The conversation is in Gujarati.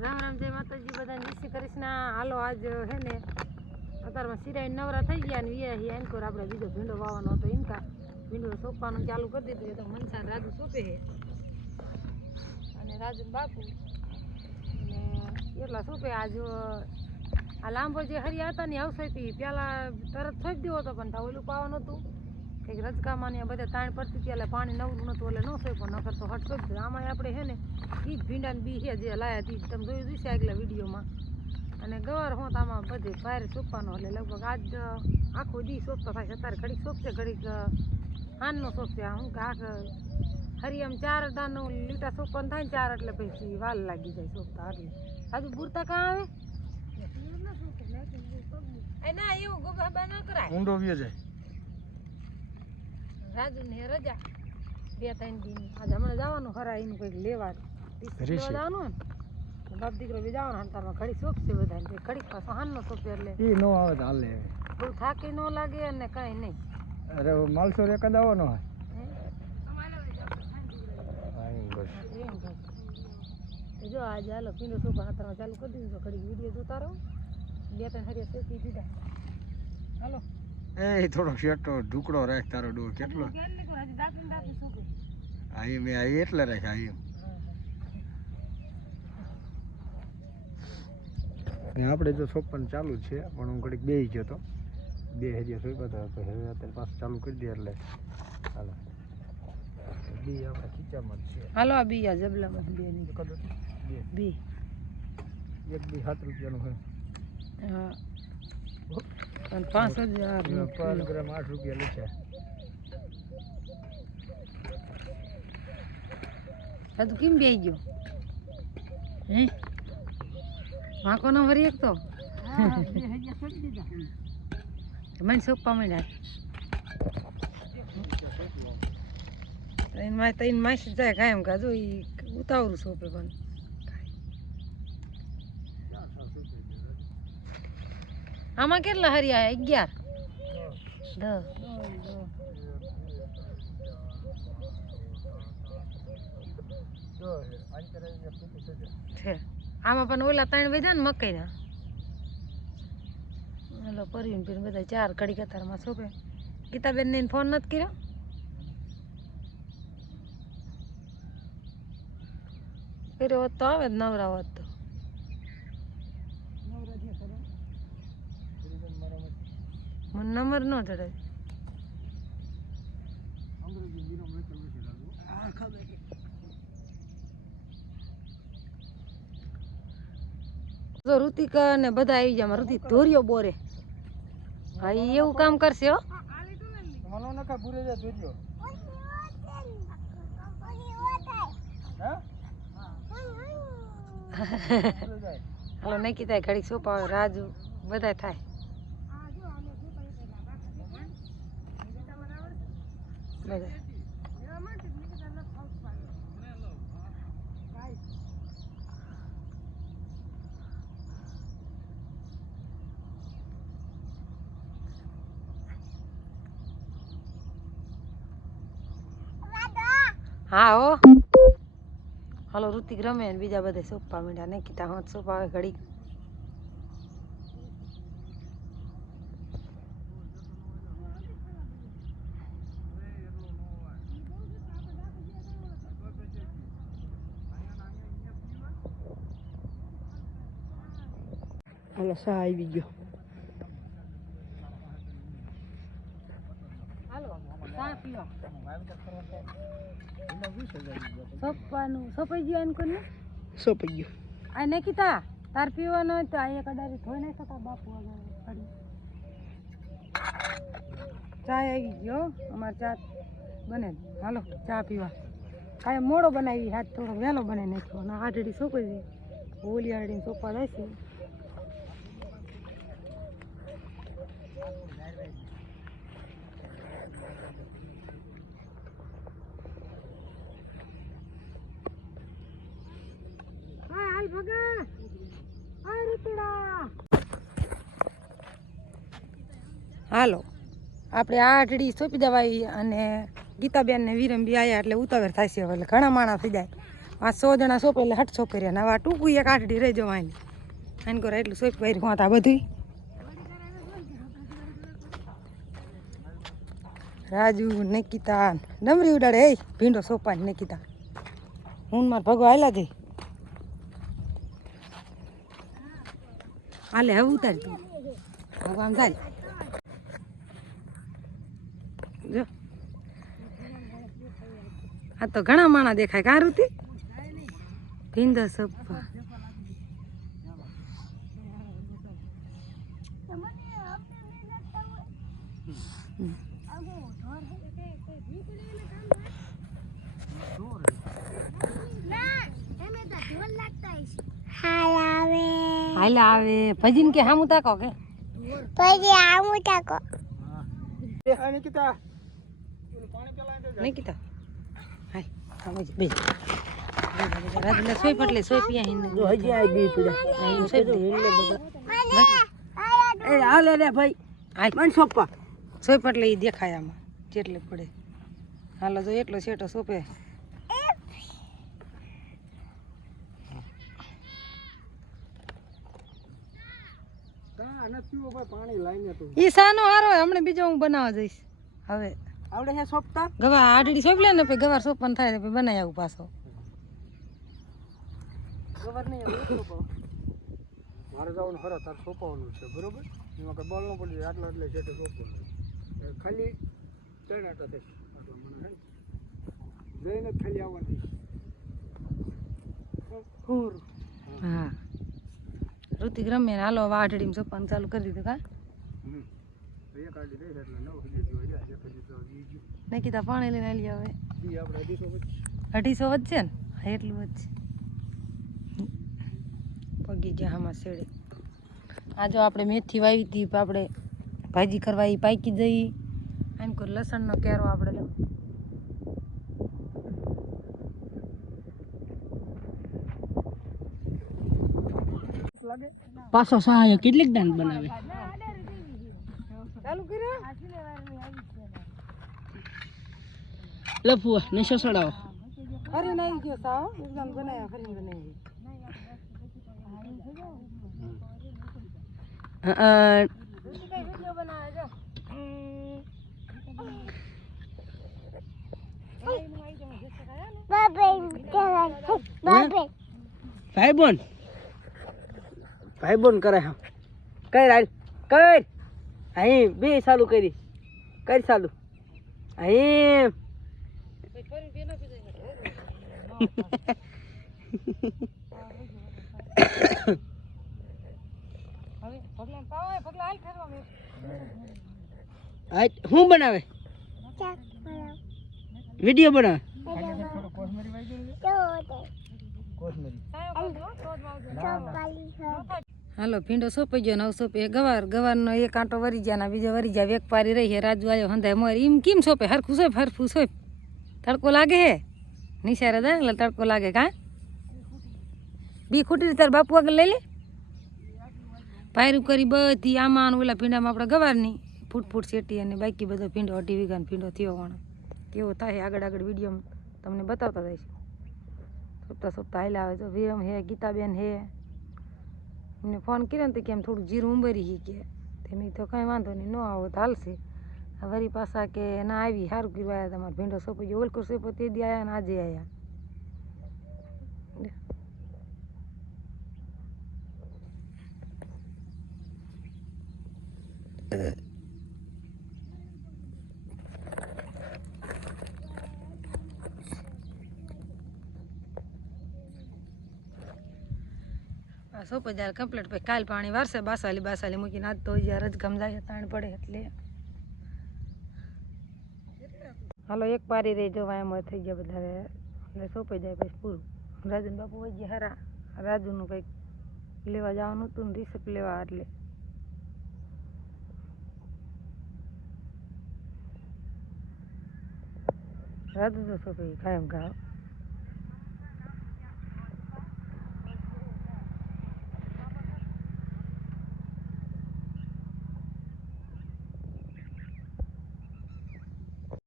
રામ રામ, જય માતાજી બધાને, જય શ્રી કૃષ્ણ. હાલો, આજ, હે ને, અત્યારમાં સિરાઈ નવરા થઈ ગયા ને વિયા એનકોર આપણે બીજો ભીંડો વાવવાનો હતો ઇનકા ભીંડો સોંપવાનું ચાલુ કરી દીધું એ તો મનસા રાજુ સોંપે છે. અને રાજુ બાપુ. ને એટલા સોંપે આજ, આ લાંબો જે હરિયા હતા ને આવશે હતી પેલા તરત સોંપી દીધો હતો, પણ તા ઓલું પાવાનું હતું. કંઈક રજકામાં ને બધા તાણ પડતી હતી એટલે પાણી નવું નહોતું એટલે ન સોંપ્યું નકર તો હટ સોંપી આમાં આપણે છે ને એ જ ભીંડાની બી છે જે લાયા હતી તમે જોયું જોઈશે આગલા વિડીયોમાં. અને ગવાર હોત આમાં બધે બહાર સોંપવાનો એટલે લગભગ આજ આખો દી સોંપતો થાય છે. અત્યારે ઘડીક સોંપશે ઘડીક હાનનો સોંપશે. આ હું આખ હરી આમ ચાર દાનો લીટા સોંપવાનું થાય ને ચાર એટલે પછી વાલ લાગી જાય સોંપતા એટલે. હજુ બુરતા કાં આવે? ના એવું ગોબા ના કરાય. ઊંડો વ્યો જાય. રાજુ ને રજા. બે ત્રણ દિન આજે હમણાં જવાનું ખરા એનું કંઈક લેવા. જવાનું ને બાપ દીકરો બી જવાનો અંતરમાં ઘડી સોંપશે બધા ઘડીક પાછો હાનનો સોંપે એટલે એ નો આવે તો હાલે બહુ થાકી ન લાગે અને કાંઈ નહીં. અરે માલસો જ આવવાનો હોય. જો આજે હાલો પીંડો સોપા હાથમાં ચાલુ કરી દીધું ઘડી વીડિયો જોતા રહો. બે ત્રણ હરિયા શેકી દીધા. હાલો. એ થોડો શેટો ઢુકડો રાખ તારો ડોર કેટલો? કેટલી કોણ હજી દાંતી ને દાંતી સોંપે આ એમ એ આ એટલે રાખ આવી એમ. ને આપણે જો સોપન ચાલુ જ છે પણ હું ઘડીક બે ગયો તો. બે હજાર સુધી હતા તો હવે અત્યારે પાછું ચાલુ કરી દે એટલે. હાલો. બી આપણે ખીચામાં છે. હાલો આ બી આ જબલામાં બે ની કદો બે. બી. એક બી સાત રૂપિયાનું હોય. હા. અને પાંચ હજાર પર ગ્રામ આઠ રૂપિયા લખ્યા હજુ કેમ બે ગયો? હે? વાંકો ન વરી એક તો? મને સોપા માંડ્યા. તૈનમાં તૈન માસી જાય કાયમ કાજુ ઈ ઉતાવળું સોપે પણ. આમાં કેટલા હરિયા અગિયાર. આમાં પણ ઓલા ત્રણ વધ્યા ને મકાઈના. ઓલો પરવીન પીને બધા ચાર કડી કતારમાં છોકરે ગીતાબેન ને ફોન નથી કર્યો? કર્યો હોત તો આવે નવરા હોત તો મને નંબર ન ચડે જો ઋતિકા ને બધા આવી ગયા. ઋતિ ધોર્યો બોરે. હા એવું કામ કરશે હો? ધોર્યો હાલો નક્કી થાય ઘડીક સોપાવે રાજુ બધા થાય. હા હો. હાલો ઋતિક રમે બીજા બધા સોપા મીઠા નહીં કીધા હોત સોપા આવે હાલો સા આવી ગયો નહીં તાર પીવાનો તો અહીંયા કડારી ધોઈ નાખો શકતા બાપુ ચા આવી ગયો અમારે ચા બને હાલો ચા પીવા કાંઈ મોડો બનાવી હાથ થોડો વહેલો બનાવી નાખ્યો અને આઠડી સોપાઈ દે ઓલી આઠડી સોપા જાય છે હાય હાલ ભગા હાય રીતડા હાલો. આપણે આ આઠડી સોંપી દેવાય અને ગીતાબેન ને વિરમ બી આવ્યા એટલે ઉતાવળ થાય છે એટલે ઘણા માણસ થઈ જાય. પાંચ સો જણા સોંપે એટલે હટ સોંપે અને નવા ટૂંકું એક આઠડી રહી જવાની. આને કરે એટલું સોંપી કરી ગોતા બધું રાજુ નિકિતા ડમરી ઉડાડે. એ ભીંડો સોપાની નિકિતા હું માર ભગવા આયલા જઈ હાલે, હવે ઉતારી તું ભગવાન જાય જો આ તો ઘણા માણા દેખાય. કા રૂતી ભીંડો સોપા હાલ આવે ભજીન કે હામું તાકો કે? નિકિતા. નહીં કીધા હાય આવો જ બે રાજલા સોય પટલે સોય પિયા હિન જો હજી આ બી પીડા. અહીં સોય દે એ હાલે લે ભાઈ. હાય. મન સોપા સોય પટલે ઈ દેખાય આમાં જેટલે પડે. હાલો જો એટલો શેટો સોપે. કા નથી પાણી લાઈને તું. ઈ સાનો હારો હોય હમણાં બીજો હું બનાવવા જઈશ. હવે. આવડે છે સોપતા? ગવા આડડી સોપ લે ને પછી ગવાર સોપન થાય ને પછી બનાવી આવું પાછો. ગવાર નહીં આવું કહું મારે જવાનું ખરા તાર સોંપવાનું છે બરોબર? એમાં કઈ બળ ન પડી જાય આટલા એટલે છે. સોંપવાનું ખાલી ત્રણ આટા થશે. આટલા મને હે જઈને ખાલી આવવાની હા ઋતિક રમે ને હાલો હવે આઠડીમાં સોપન ચાલુ કરી દીધું કા? હમ. નહીં કીધા પાણી લઈને આવી. હવે અઢીસો વધશે ને? હા એટલું વધશે. પગી ગયા આમાં શેડે. આ જો આપણે મેથી વાવી હતી આપણે ભાજી કરવા એ પાકી જઈ. એમ કોઈ લસણનો કેરો આપણે પાછો સહાય કેટલીક દાન બનાવે? ચાલુ કર્યો? લફુઆ ને સસડાવો અરે આવી ગયો સાવ? એકદમ બનાવ્યા ફરીને બનાવી. ભાઈ બોન ભાઈ બોન કરે હા. કઈ રાઈ કઈ? અહીં બે ચાલુ કરી. કઈ ચાલુ. અહીં. હવે પગલા પાવા પગલા હાલ ફેરવા મેં શું બનાવે વીડિયો બનાવે હાલો, ભીંડો સોંપાઈ ગયો નવ સોંપે ગવાર, ગવારનો એક આંટો વરી ગયા ના બીજો વરી જાય વેકપારી રહી છે રાજુ આવ્યો હંધાય મોર. એમ કેમ સોંપે? હરખું સોંપ હરખું સોંપ. તડકો લાગે હે? નિશારે દા એટલે તડકો લાગે કા? બી ખૂટી તાર બાપુ આગળ લઈ લે. પાયરું કરી બધી આમાં ઓલા ભીંડામાં આપણે ગવારની. ફૂટ ફૂટ શેટી અને બાકી બધો ભીંડો, અઢી વીઘાનો ભીંડો થયો પણ કેવો થાય આગળ આગળ વીડિયો તમને બતાવતા જઈશ સોંપતા સોંપતા હાલ આવે તો વિરમ હે, ગીતાબેન હે. એમને ફોન કર્યો ને તો કે એમ થોડું જીરું ઉંબરી હી કે. તે મેં તો કાંઈ વાંધો નહીં, ન આવો તો હાલશે વળી પાછા કે ના આવી, સારું કર્યું આવ્યા તમારે ભીંડો સોંપી ગયો ઓલકો સોંપો તે દી આવ્યા ને આજે આવ્યા આ સોંપે જ્યારે કમ્પ્લીટ પછી કાલ પાણી વારસે, બાસાલી બાસાલી મૂકીને આજ તો જ્યારે જ ગમજાય, તાણ પડે એટલે. હાલો, એક પારી રહી જવા એમ થઈ ગયા બધા એટલે સોંપાઈ જાય પછી પૂરું. રાજન બાપુ વહી ગયા હરા. રાજુનું કંઈક લેવા જવાનું હતું ને રિસેપ લેવા એટલે. રાજુ તો સોંપાઈ કાયમ ગાવ